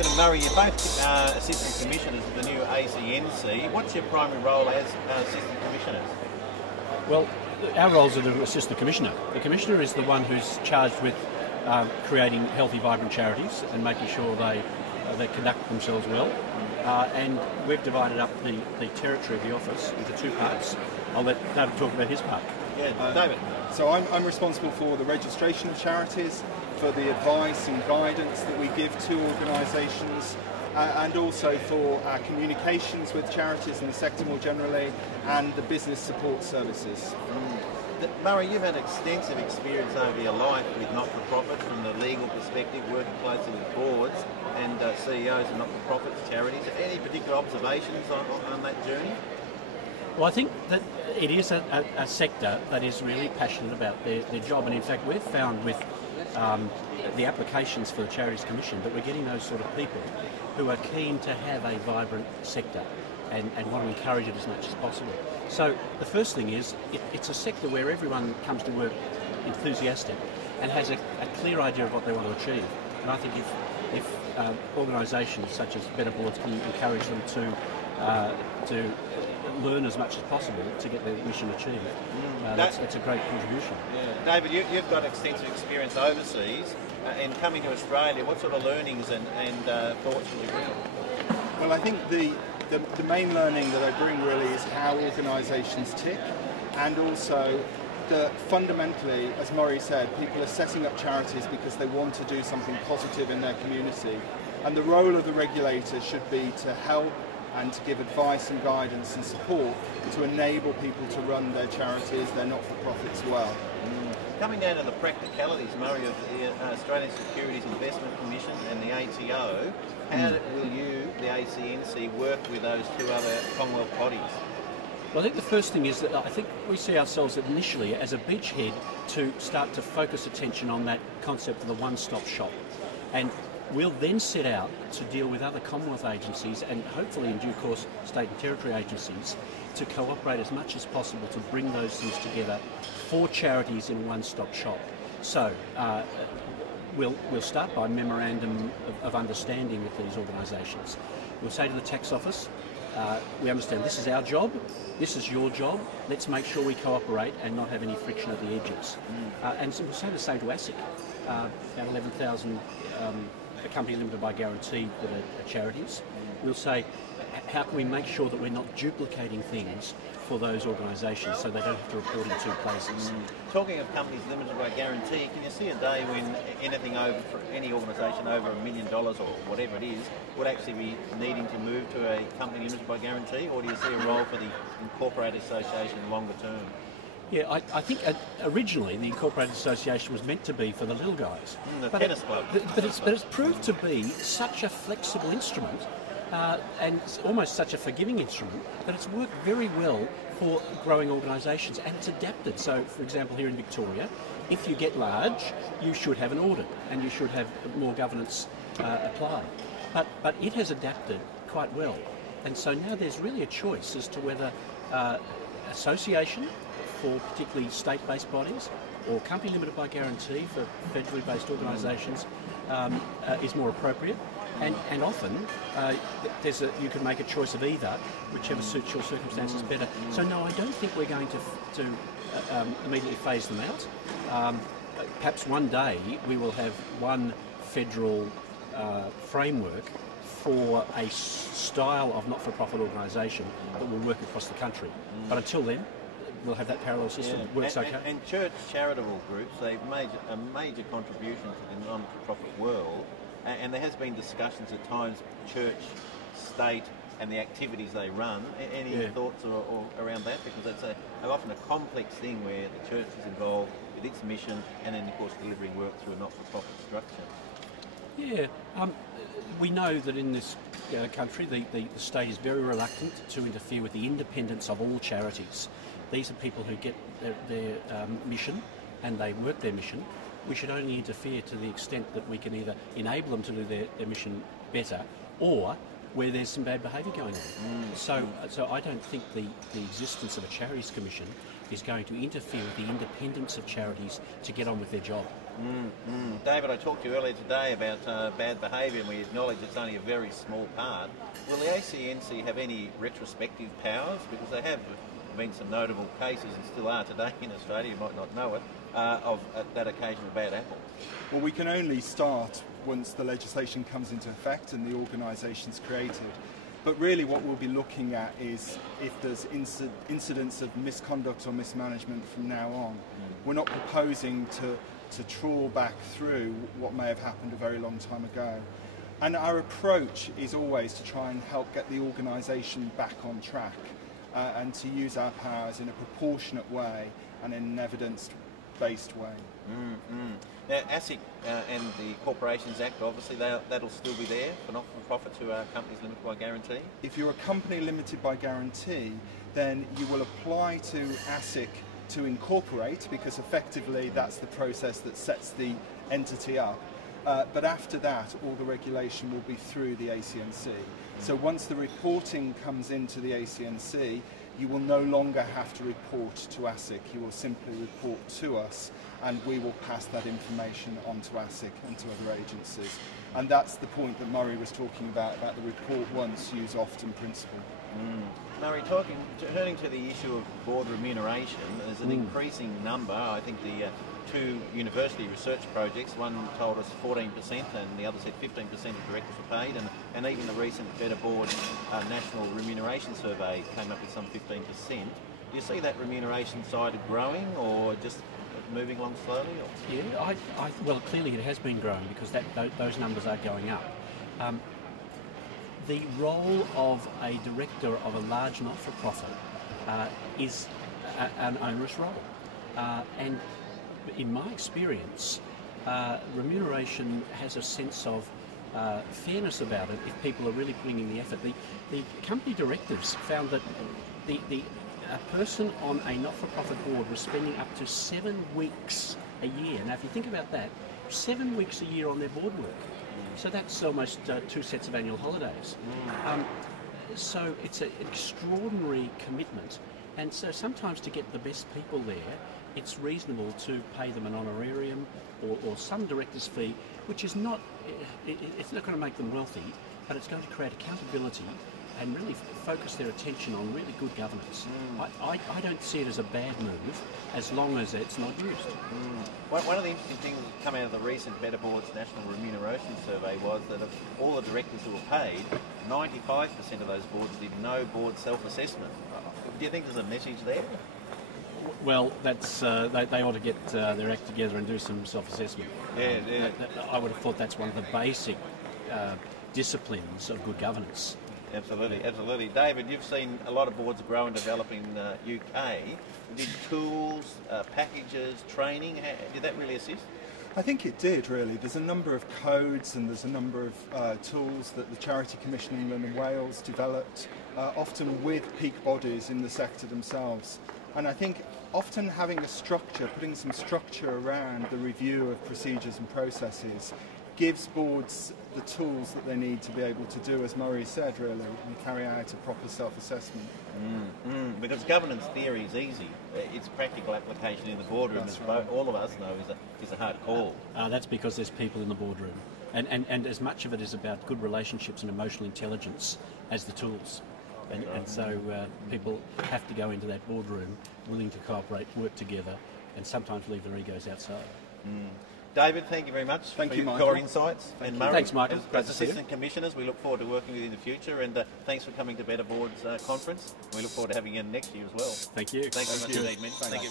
David and Murray, you're both Assistant Commissioners of the new ACNC. What's your primary role as Assistant Commissioners? Well, our roles are to assist the Commissioner. The Commissioner is the one who's charged with creating healthy, vibrant charities and making sure they conduct themselves well. And we've divided up the territory of the office into two parts. I'll let David talk about his part. Yeah, David. So I'm responsible for the registration of charities, for the advice and guidance that we give to organisations, and also for our communications with charities in the sector more generally, and the business support services. Murray, you've had extensive experience over your life with not-for-profits from the legal perspective, working closely with boards and CEOs of not-for-profits, charities. Any particular observations on that journey? Well, I think that it is a sector that is really passionate about their job, and in fact we've found with the applications for the Charities Commission that we're getting those sort of people who are keen to have a vibrant sector and want to encourage it as much as possible. So the first thing is it's a sector where everyone comes to work enthusiastic and has a clear idea of what they want to achieve. And I think if organisations such as Better Boards can encourage them to learn as much as possible to get their mission achieved, that's a great contribution. Yeah. David, you've got extensive experience overseas and coming to Australia. What sort of learnings and thoughts will you bring? Well, I think the main learning that I bring really is how organisations tick, and also that fundamentally, as Murray said, people are setting up charities because they want to do something positive in their community, and the role of the regulator should be to help and to give advice and guidance and support to enable people to run their charities, their not-for-profits well. Coming down to the practicalities, Murray, of the Australian Securities Investment Commission and the ATO, how will you, the ACNC, work with those two other Commonwealth bodies? Well, I think the first thing is that I think we see ourselves initially as a beachhead to start to focus attention on that concept of the one-stop shop. And we'll then set out to deal with other Commonwealth agencies and hopefully in due course state and territory agencies to cooperate as much as possible to bring those things together for charities in a one-stop shop. So we'll start by memorandum of understanding with these organisations. We'll say to the tax office, we understand this is our job, this is your job, let's make sure we cooperate and not have any friction at the edges. And so we'll say the same to ASIC, about 11,000 companies limited by guarantee that are charities. We'll say, how can we make sure that we're not duplicating things for those organisations so they don't have to report in two places? Talking of companies limited by guarantee, can you see a day when anything over, for any organisation over $1 million or whatever it is, would actually be needing to move to a company limited by guarantee, or do you see a role for the Incorporated Association longer term? Yeah, I think originally the Incorporated Association was meant to be for the little guys. The tennis club. But it's proved to be such a flexible instrument and almost such a forgiving instrument that it's worked very well for growing organisations, and it's adapted. So, for example, here in Victoria, if you get large, you should have an audit and you should have more governance applied. But it has adapted quite well. And so now there's really a choice as to whether association for particularly state-based bodies or company limited by guarantee for federally based organisations is more appropriate. And often you can make a choice of either, whichever suits your circumstances better. So no, I don't think we're going to immediately phase them out. Perhaps one day we will have one federal framework for a style of not-for-profit organisation that will work across the country. But until then, we'll have that parallel system that works okay. And church charitable groups, they've made a major contribution to the non-for-profit world, and there has been discussions at times, church, state, and the activities they run. Any thoughts or around that? Because it's often a complex thing where the church is involved with its mission and then, of course, delivering work through a not-for-profit structure. Yeah, we know that in this country the state is very reluctant to interfere with the independence of all charities. These are people who get their mission and they work their mission. We should only interfere to the extent that we can either enable them to do their mission better or where there's some bad behaviour going on. So I don't think the existence of a Charities Commission is going to interfere with the independence of charities to get on with their job. David, I talked to you earlier today about bad behaviour, and we acknowledge it's only a very small part. Will the ACNC have any retrospective powers? Because there have been some notable cases, and still are today in Australia, you might not know it, of that occasion of bad apple. Well, we can only start once the legislation comes into effect and the organisation's created. But really what we'll be looking at is if there's incidents of misconduct or mismanagement from now on. We're not proposing to trawl back through what may have happened a very long time ago. And our approach is always to try and help get the organisation back on track and to use our powers in a proportionate way and in an evidence-based way. Now, ASIC and the Corporations Act, obviously, that'll still be there for not-for-profits who are companies limited by guarantee? If you're a company limited by guarantee, then you will apply to ASIC to incorporate, because effectively that's the process that sets the entity up. But after that, all the regulation will be through the ACNC. So once the reporting comes into the ACNC, you will no longer have to report to ASIC. You will simply report to us, and we will pass that information on to ASIC and to other agencies. And that's the point that Murray was talking about the report once, use often principle. Murray, turning to the issue of board remuneration, there's an increasing number. I think the two university research projects, one told us 14% and the other said 15% of directors were paid, and even the recent Better Board National Remuneration Survey came up with some 15%. Do you see that remuneration side growing or just moving along slowly? Or? Yeah, well, clearly it has been growing because those numbers are going up. The role of a director of a large not-for-profit is an onerous role. And in my experience, remuneration has a sense of fairness about it if people are really putting in the effort. The company directors found that a person on a not-for-profit board was spending up to 7 weeks a year. Now, if you think about that, 7 weeks a year on their board work. So that's almost 2 sets of annual holidays. So it's an extraordinary commitment. And so sometimes to get the best people there, it's reasonable to pay them an honorarium or some director's fee, which is not, it's not going to make them wealthy, but it's going to create accountability and really focus their attention on really good governance. I don't see it as a bad move as long as it's not used. One of the interesting things that come out of the recent Better Board's National Remuneration Survey was that of all the directors who were paid, 95% of those boards did no board self-assessment. Do you think there's a message there? Well, that's they ought to get their act together and do some self-assessment. Yeah. I would have thought that's one of the basic disciplines of good governance. Absolutely. David, you've seen a lot of boards grow and develop in UK. Did tools, packages, training, did that really assist? I think it did, really. There's a number of codes and there's a number of tools that the Charity Commission in England and Wales developed, often with peak bodies in the sector themselves. And I think often having a structure, putting some structure around the review of procedures and processes gives boards the tools that they need to be able to do, as Murray said, really, and carry out a proper self-assessment. Because governance theory is easy. Its practical application in the boardroom, as all of us know, is a hard call. That's because there's people in the boardroom. And as much of it is about good relationships and emotional intelligence as the tools. And so people have to go into that boardroom willing to cooperate, work together, and sometimes leave their egos outside. David, thank you very much for your insights. And Murray, thanks, Michael. As Assistant Commissioners, we look forward to working with you in the future, and thanks for coming to Better Board's conference. We look forward to having you next year as well. Thank you. Thanks very much indeed, Min. Thank you.